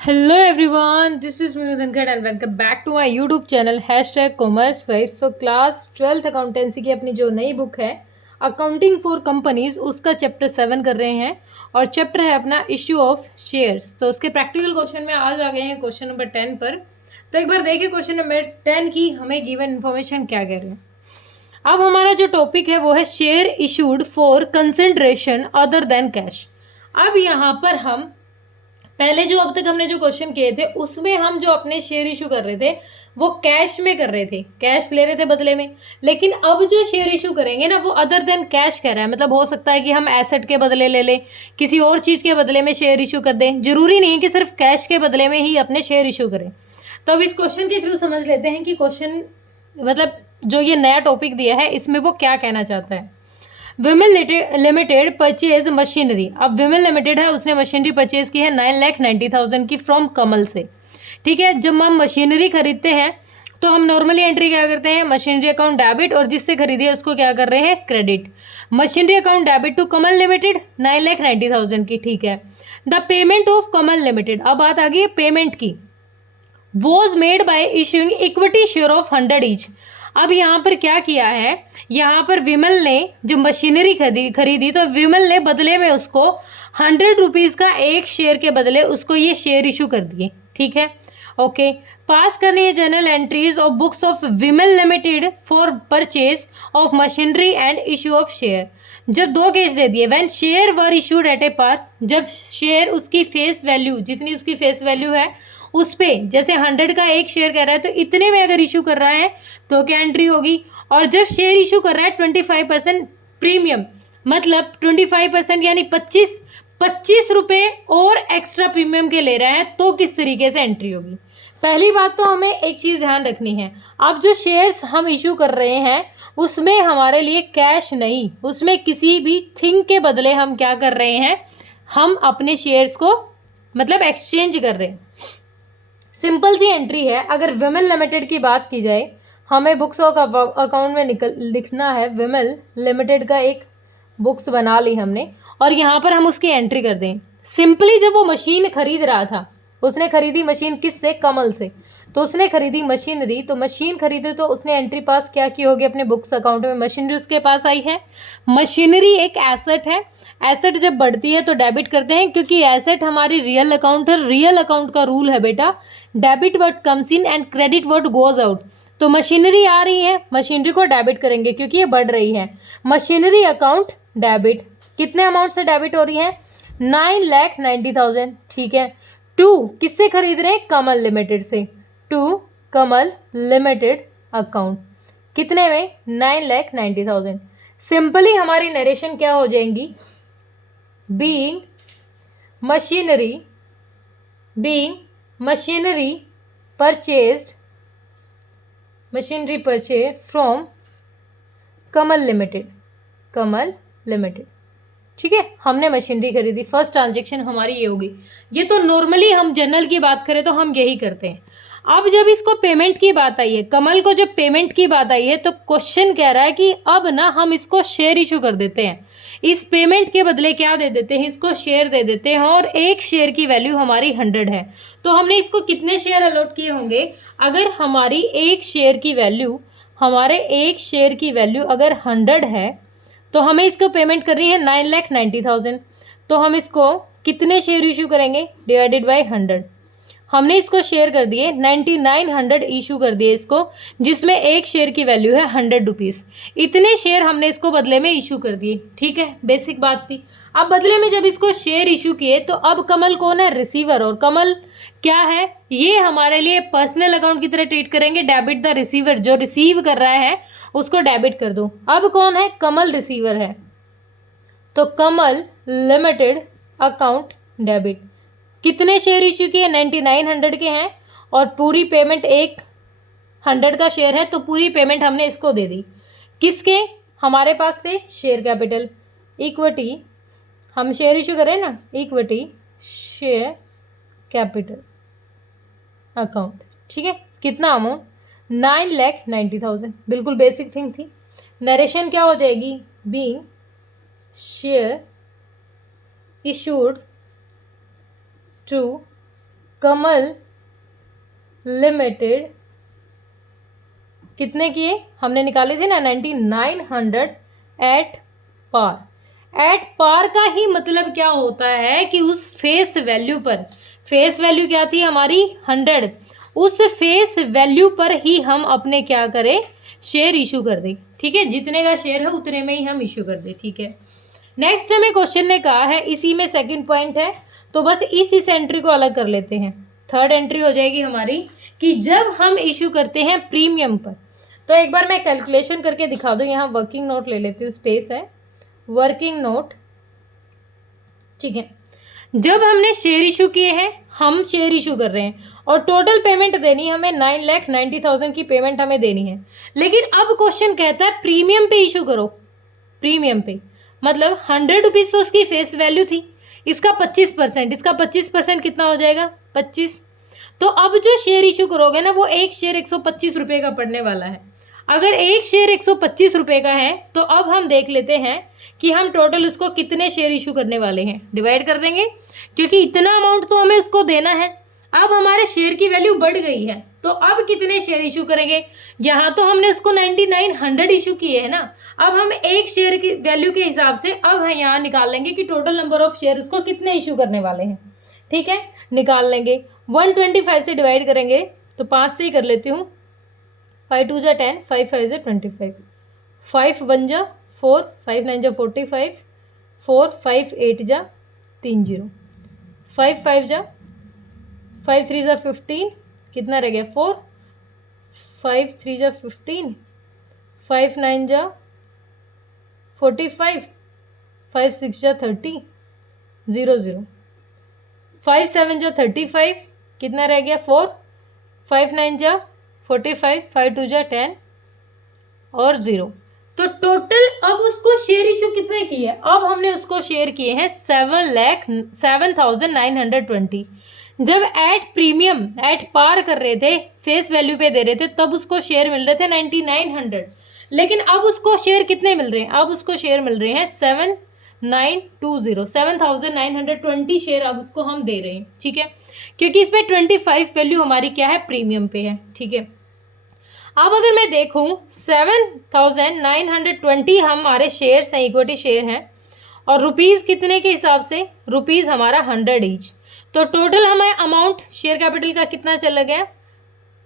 Hello everyone, this is Meenu Dhankhar and welcome back to my YouTube channel hashtag commerce vibes. तो class 12th accountancy की अपनी जो नई book है अकाउंटिंग फॉर कंपनीज, उसका चैप्टर 7 कर रहे हैं और चैप्टर है अपना इश्यू ऑफ शेयर्स। तो उसके प्रैक्टिकल क्वेश्चन में आज आ गए हैं क्वेश्चन नंबर 10 पर। तो एक बार देखिए क्वेश्चन नंबर 10 की हमें गिवन इन्फॉर्मेशन क्या कह रहे हैं। अब हमारा जो टॉपिक है वो है share issued for consideration other than cash. अब यहाँ पर हम पहले जो अब तक हमने जो क्वेश्चन किए थे उसमें हम जो अपने शेयर इशू कर रहे थे वो कैश में कर रहे थे, कैश ले रहे थे बदले में। लेकिन अब जो शेयर इशू करेंगे ना वो अदर देन कैश कह रहा है, मतलब हो सकता है कि हम एसेट के बदले ले लें, किसी और चीज़ के बदले में शेयर इशू कर दें। जरूरी नहीं है कि सिर्फ कैश के बदले में ही अपने शेयर इशू करें। तो अब इस क्वेश्चन के थ्रू समझ लेते हैं कि क्वेश्चन मतलब जो ये नया टॉपिक दिया है इसमें वो क्या कहना चाहता है। विमल लिमिटेड परचेज मशीनरी। अब विमल लिमिटेड है, उसने मशीनरी परचेज की है 9,90,000 की फ्रॉम कमल से। ठीक है, जब हम मशीनरी खरीदते हैं तो हम नॉर्मली एंट्री क्या करते हैं, मशीनरी अकाउंट डेबिट, और जिससे खरीदी है उसको क्या कर रहे हैं, credit. Machinery account debit to Kamal limited 9,90,000 की। ठीक है, the payment of Kamal limited, अब बात आ गई है पेमेंट की, was made by issuing equity share of 100 each. अब यहाँ पर क्या किया है, यहाँ पर विमल ने जो मशीनरी खरीदी तो विमल ने बदले में उसको 100 रुपीज़ का एक शेयर के बदले उसको ये शेयर इशू कर दिए। ठीक है, ओके। पास करनी है general entries of books of Vimal limited for purchase of machinery and issue of share. जब दो केस दे दिए, when share were issued at a par, जब शेयर उसकी फेस वैल्यू, जितनी उसकी फेस वैल्यू है उस पर, जैसे 100 का एक शेयर कह रहा है तो इतने में अगर इशू कर रहा है तो क्या एंट्री होगी। और जब शेयर इशू कर रहा है 25% प्रीमियम, मतलब 25% यानी 25 रुपये और एक्स्ट्रा प्रीमियम के ले रहा है तो किस तरीके से एंट्री होगी। पहली बात तो हमें एक चीज़ ध्यान रखनी है, अब जो शेयर्स हम इशू कर रहे हैं उसमें हमारे लिए कैश नहीं, उसमें किसी भी थिंग के बदले हम क्या कर रहे हैं, हम अपने शेयर्स को मतलब एक्सचेंज कर रहे हैं। सिंपल सी एंट्री है। अगर विमल लिमिटेड की बात की जाए, हमें बुक्स ऑफ अकाउंट में लिखना है विमल लिमिटेड का एक बुक्स बना ली हमने, और यहाँ पर हम उसकी एंट्री कर दें। सिंपली जब वो मशीन खरीद रहा था, उसने खरीदी मशीन किससे, कमल से, तो उसने खरीदी मशीनरी, तो मशीन खरीदे तो उसने एंट्री पास क्या की होगी अपने बुक्स अकाउंट में, मशीनरी उसके पास आई है। मशीनरी एक एसेट है, एसेट जब बढ़ती है तो डेबिट करते हैं क्योंकि एसेट हमारी रियल अकाउंट है। रियल अकाउंट का रूल है बेटा, debit word comes in and credit word goes out. तो मशीनरी आ रही है, मशीनरी को डेबिट करेंगे क्योंकि ये बढ़ रही है। मशीनरी अकाउंट डेबिट, कितने अमाउंट से डेबिट हो रही है, 9,90,000। ठीक है, टू किससे खरीद रहे हैं, कमल लिमिटेड से, टू कमल लिमिटेड अकाउंट, कितने में, 9,90,000। सिंपली हमारी नरेशन क्या हो जाएंगी, being machinery purchase from Kamal limited. ठीक है, हमने मशीनरी खरीदी, फर्स्ट ट्रांजेक्शन हमारी ये होगी। ये तो नॉर्मली हम जनरल की बात करें तो हम यही करते हैं। अब जब इसको पेमेंट की बात आई है, कमल को जब पेमेंट की बात आई है तो क्वेश्चन कह रहा है कि अब ना हम इसको शेयर इशू कर देते हैं, इस पेमेंट के बदले क्या दे देते हैं, इसको शेयर दे देते हैं, और एक शेयर की वैल्यू हमारी 100 है। तो हमने इसको कितने शेयर अलॉट किए होंगे, अगर हमारी एक शेयर की वैल्यू अगर 100 है तो हमें इसको पेमेंट करनी है 9,90,000। तो हम इसको कितने शेयर इशू करेंगे, डिवाइडेड बाय 100। हमने इसको शेयर कर दिए 9900 इशू कर दिए इसको, जिसमें एक शेयर की वैल्यू है 100 रुपीज़। इतने शेयर हमने इसको बदले में इशू कर दिए। ठीक है, बेसिक बात थी। अब बदले में जब इसको शेयर इशू किए तो अब कमल कौन है, रिसीवर, और कमल क्या है, ये हमारे लिए पर्सनल अकाउंट की तरह ट्रीट करेंगे। डेबिट द रिसीवर, जो रिसीव कर रहा है उसको डेबिट कर दो। अब कौन है, कमल रिसीवर है, तो कमल लिमिटेड अकाउंट डेबिट। कितने शेयर इश्यू किए, 9900 के हैं, और पूरी पेमेंट एक 100 का शेयर है तो पूरी पेमेंट हमने इसको दे दी। किसके, हमारे पास से शेयर कैपिटल, इक्विटी, हम शेयर इशू करें ना, इक्विटी शेयर कैपिटल अकाउंट। ठीक है, कितना अमाउंट, 9,90,000। बिल्कुल बेसिक थिंग थी। नरेशन क्या हो जाएगी, being share issued to Kamal limited कितने किए, हमने निकाले थे ना 9900 एट पार। एट पार का ही मतलब क्या होता है कि उस फेस वैल्यू पर, फेस वैल्यू क्या थी हमारी 100, उस फेस वैल्यू पर ही हम अपने क्या करें, शेयर इशू कर दें। ठीक है, जितने का शेयर है उतने में ही हम इशू कर दें। ठीक है, नेक्स्ट हमें क्वेश्चन ने कहा है, इसी में सेकंड पॉइंट है, तो बस इस एंट्री को अलग कर लेते हैं। थर्ड एंट्री हो जाएगी हमारी कि जब हम इशू करते हैं प्रीमियम पर, तो एक बार मैं कैलकुलेशन करके दिखा दूं। यहाँ वर्किंग नोट ले लेती हूँ, स्पेस है वर्किंग नोट। ठीक है, जब हमने शेयर इशू किए हैं, हम शेयर इशू कर रहे हैं और टोटल पेमेंट देनी है हमें 9,90,000 की पेमेंट हमें देनी है। लेकिन अब क्वेश्चन कहता है प्रीमियम पे इशू करो। प्रीमियम पे मतलब 100 रुपीज़ तो उसकी फेस वैल्यू थी, इसका 25%, इसका 25% कितना हो जाएगा 25। तो अब जो शेयर इशू करोगे ना, वो एक शेयर 125 रुपये का पड़ने वाला है। अगर एक शेयर 125 रुपये का है तो अब हम देख लेते हैं कि हम टोटल उसको कितने शेयर इशू करने वाले हैं, डिवाइड कर देंगे, क्योंकि इतना अमाउंट तो हमें उसको देना है। अब हमारे शेयर की वैल्यू बढ़ गई है, तो अब कितने शेयर इशू करेंगे, यहाँ तो हमने उसको 9900 इशू किए हैं ना, अब हम एक शेयर की वैल्यू के हिसाब से अब यहाँ निकाल लेंगे कि टोटल नंबर ऑफ शेयर उसको कितने इशू करने वाले हैं। ठीक है, निकाल लेंगे, 125 से डिवाइड करेंगे तो 5 से ही कर लेती हूँ, 5 2 जा 10, 5 5 जा 25, 5 1 जा 4, 5 9 जा 45, 4 5 8 जा 30, 5 5 जा 5 3 जा 15, कितना रह गया 4, 5 3 जा 15, 5 9 जा 45, 5 6 जा 30, 0 0, 5 7 जा 35, कितना रह गया 4, 5 9 जा 45, 5 2 जा 10 और 0। तो टोटल अब उसको शेयर इशू कितने किए, अब हमने उसको शेयर किए हैं 7,0920। जब एट प्रीमियम एट पार कर रहे थे, फेस वैल्यू पे दे रहे थे, तब उसको शेयर मिल रहे थे 9900। लेकिन अब उसको शेयर कितने मिल रहे हैं, अब उसको शेयर मिल रहे हैं 7,920 शेयर अब उसको हम दे रहे हैं। ठीक है, क्योंकि इसमें 25 वैल्यू हमारी क्या है, प्रीमियम पे है। ठीक है, अब अगर मैं देखूं 7,920 हमारे शेयर्स हैं, इक्विटी शेयर हैं, और रुपीज़ कितने के हिसाब से, रुपीज़ हमारा 100 ईच, तो टोटल हमें अमाउंट शेयर कैपिटल का कितना चला गया,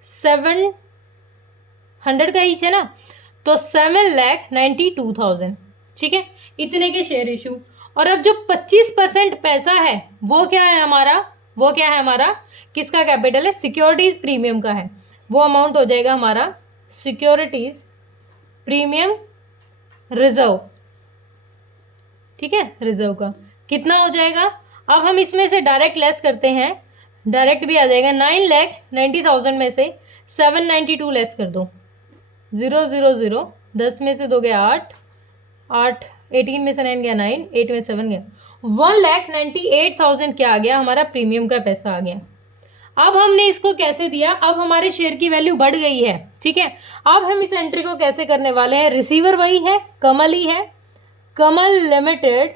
700 का ईच है ना, तो 7,92,000। ठीक है, इतने के शेयर इशू। और अब जो 25% पैसा है वो क्या है हमारा, वो क्या है हमारा, किसका कैपिटल है, सिक्योरिटीज प्रीमियम का है। वो अमाउंट हो जाएगा हमारा सिक्योरिटीज प्रीमियम रिजर्व। ठीक है, रिजर्व का कितना हो जाएगा, अब हम इसमें से डायरेक्ट लेस करते हैं, डायरेक्ट भी आ जाएगा, 9,90,000 में से 792 लेस कर दो, 0 0 0, 10 में से 2 गया 8, 8 18 में से 9 गया 9, 8 में 7 गया, 1,98,000 क्या आ गया हमारा, प्रीमियम का पैसा आ गया। अब हमने इसको कैसे दिया, अब हमारे शेयर की वैल्यू बढ़ गई है। ठीक है, अब हम इस एंट्री को कैसे करने वाले हैं, रिसीवर वही है, कमल ही है, कमल लिमिटेड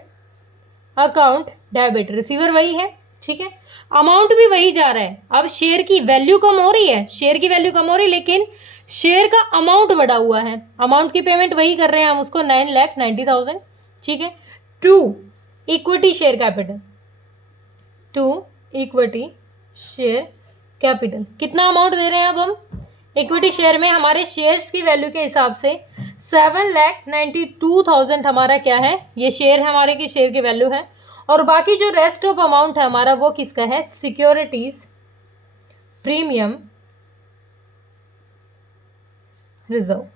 अकाउंट डेबिट, रिसीवर वही है। ठीक है, अमाउंट भी वही जा रहा है, अब शेयर की वैल्यू कम हो रही है, शेयर की वैल्यू कम हो रही है, लेकिन शेयर का अमाउंट बढ़ा हुआ है, अमाउंट की पेमेंट वही कर रहे हैं हम उसको 9,90,000। ठीक है, to equity share capital, to equity share capital कितना अमाउंट दे रहे हैं, अब हम इक्विटी शेयर में हमारे शेयर्स की वैल्यू के हिसाब से 7,92,000 हमारा क्या है, ये शेयर है हमारे की शेयर की वैल्यू है, और बाकी जो रेस्ट ऑफ अमाउंट है हमारा वो किसका है, सिक्योरिटीज प्रीमियम रिजर्व।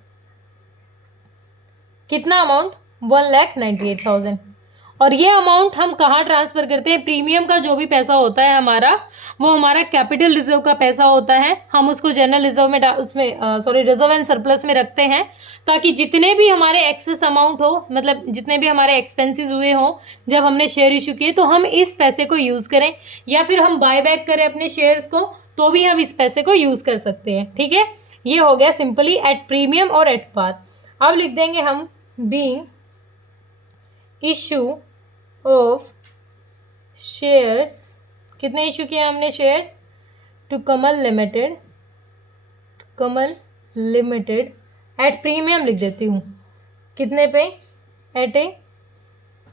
कितना अमाउंट, 1,98,000। और ये अमाउंट हम कहाँ ट्रांसफ़र करते हैं, प्रीमियम का जो भी पैसा होता है हमारा, वो हमारा कैपिटल रिजर्व का पैसा होता है, हम उसको जनरल रिजर्व में उसमें रिजर्व एंड सरप्लस में रखते हैं, ताकि जितने भी हमारे एक्सेस अमाउंट हो, मतलब जितने भी हमारे एक्सपेंसेस हुए हों जब हमने शेयर इशू किए, तो हम इस पैसे को यूज़ करें, या फिर हम बाय बैक करें अपने शेयर्स को, तो भी हम इस पैसे को यूज़ कर सकते हैं। ठीक है, ये हो गया सिंपली एट प्रीमियम और एट पार। अब लिख देंगे हम बीइंग इशू ऑफ शेयर्स, कितने इशू किए हमने shares, to Kamal limited at premium लिख देती हूँ, कितने पे, एट ए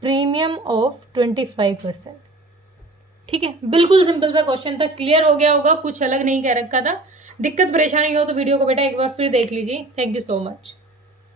प्रीमियम ऑफ 25%। ठीक है, बिल्कुल सिंपल सा क्वेश्चन था, क्लियर हो गया होगा, कुछ अलग नहीं कह रखा था। दिक्कत परेशानी हो तो वीडियो को बेटा एक बार फिर देख लीजिए। Thank you so much.